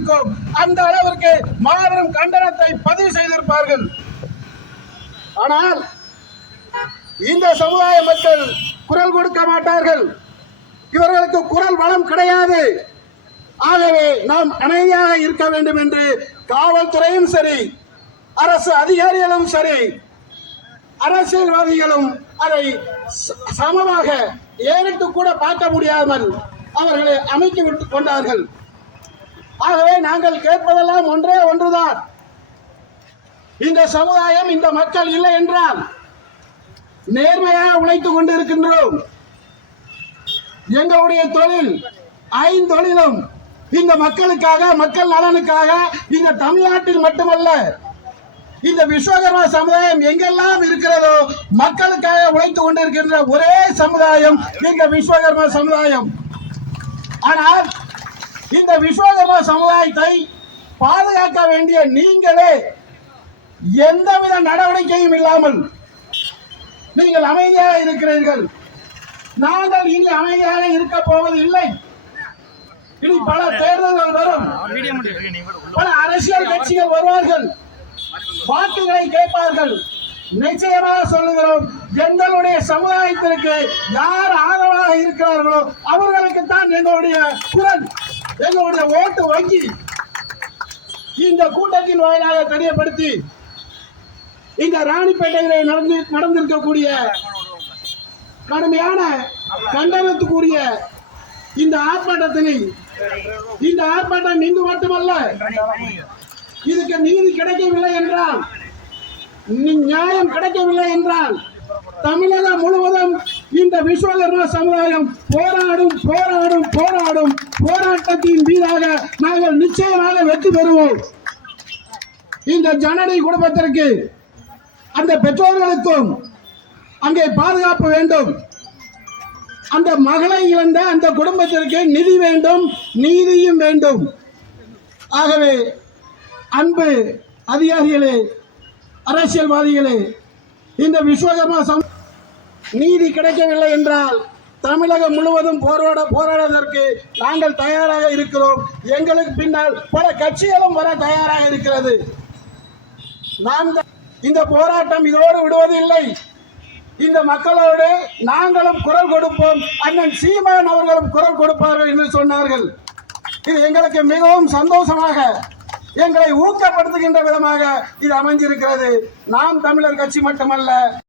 இருக்கும். அந்த அளவிற்கு மாபெரும் கண்டனத்தை பதிவு செய்திருப்பார்கள். ஆனால் இந்த சமுதாய மக்கள் குரல் கொடுக்க மாட்டார்கள். இவர்களுக்கு குரல் வளம் கிடையாது. ஆகவே நாம் அமைதியாக இருக்க வேண்டும் என்று காவல்துறையும் சரி அரசு அதிகாரிகளும் சரி அரசியல்வாதிகளும் அதை சமமாக ஏறிட்டு கூட பார்க்க முடியாமல் அவர்களை அமைத்து விட்டு கொண்டார்கள். ஆகவே நாங்கள் கேட்பதெல்லாம் ஒன்றே ஒன்றுதான். இந்த சமுதாயம் இந்த மக்கள் இல்லை என்றால் நேர்மையாக உழைத்துக் கொண்டிருக்கின்றோம். எங்களுடைய தொழில் ஐந்தொழிலும் இந்த மக்களுக்காக மக்கள் நலனுக்காக இந்த தமிழ்நாட்டில் மட்டுமல்ல இந்த விஸ்வகர்மா சமுதாயம் எங்கெல்லாம் இருக்கிறதோ மக்களுக்காக உழைத்துக் கொண்டிருக்கின்ற ஒரே சமுதாயம் இந்த விஸ்வகர்மா சமுதாயம். ஆனால் இந்த விஸ்வகர்மா சமுதாயத்தை பாதுகாக்க வேண்டிய நீங்களே எந்தவித நடவடிக்கையும் இல்லாமல் நீங்கள் அமைதியாக இருக்கிறீர்கள். நாங்கள் இனி அமைதியாக இருக்க போவது இல்லை. இனி பல தேர்தல்கள் வரும். பல அரசியல் கட்சிகள் வருவார்கள். வாக்குகளை கேட்பார்கள். நிச்சயமாக சொல்லுகிறோம் எங்களுடைய சமுதாயத்திற்கு யார் ஆதரவாக இருக்கிறார்களோ அவர்களுக்கு தான் எங்களுடைய குரல். எங்களுடைய ஓட்டு வங்கி இந்த கூட்டத்தின் வாயிலாக தெரியப்படுத்தி இந்த ராணிப்பேட்டையில் நடந்து நடந்திருக்கக்கூடிய கடுமையான கண்டனத்துக்குரிய இந்த ஆர்ப்பாட்டத்தினை இந்த ஆர்ப்பாட்டம் இங்கு மட்டுமல்ல இதுக்கு நீதி கிடைக்கவில்லை என்றால் நியாயம் கிடைக்கவில்லை என்றால் தமிழகம் முழுவதும் இந்த விஸ்வகர்மா சமுதாயம் போராடும் போராடும் போராடும். போராட்டத்தின் மீதாக நாங்கள் நிச்சயமாக வெற்றி பெறுவோம். இந்த ஜனனி குடும்பத்திற்கு அந்த பெற்றோர்களுக்கும் அங்கே பாதுகாப்பு வேண்டும். அந்த மகளை இழந்த அந்த குடும்பத்திற்கு நிதி வேண்டும் நீதியும் வேண்டும். ஆகவே அன்பு அதிகாரிகளே அரசியல்வாதிகளே இந்த விஸ்வகர்மா சம நீதி கிடைக்கவில்லை என்றால் தமிழகம் முழுவதும் போராட போராடுவதற்கு நாங்கள் தயாராக இருக்கிறோம். எங்களுக்கு பின்னால் பல கட்சிகளும் வர தயாராக இருக்கிறது. நாம் இந்த போராட்டம் இதோடு விடுவதில்லை. இந்த மக்களோடு நாங்களும் குரல் கொடுப்போம். அண்ணன் சீமான் அவர்களும் குரல் கொடுப்பார்கள் என்று சொன்னார்கள். இது எங்களுக்கு மிகவும் சந்தோஷமாக எங்களை ஊக்கப்படுத்துகின்ற விதமாக இது அமைஞ்சிருக்கிறது நாம் தமிழர் கட்சி மட்டுமல்ல